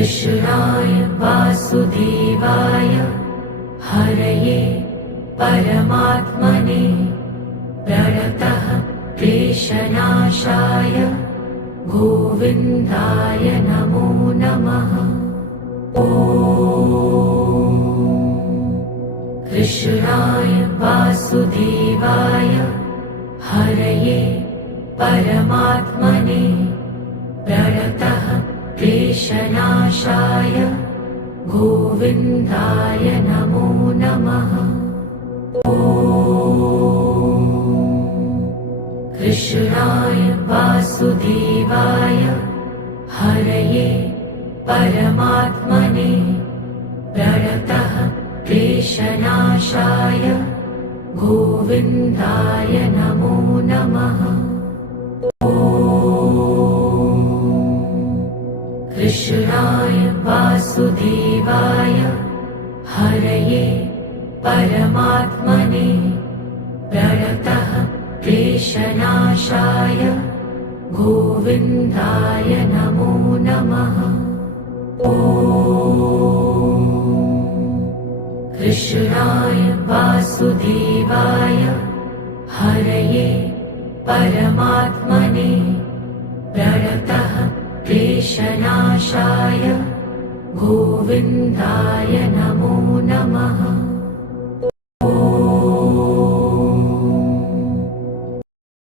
कृष्णाय वासुदेवाय हरये परमात्मने प्रणतः क्लेशनाशाय गोविन्दाय नमो नमः। ॐ कृष्णाय वासुदेवाय हरये परमात्मने प्रणतः क्लेशनाशाय गोविन्दाय नमो नमः। ॐ कृष्णाय वासुदेवाय हरये परमात्मने प्रणतः क्लेशनाशाय गोविन्दाय नमो नमः। ॐ कृष्णाय वासुदेवाय हरये परमात्मने प्रणतः क्लेशनाशाय गोविन्दाय नमो नमः। ॐ कृष्णाय वासुदेवाय हरये परमात्मने प्रणतः क्लेशनाशाय गोविन्दाय नमो नमः।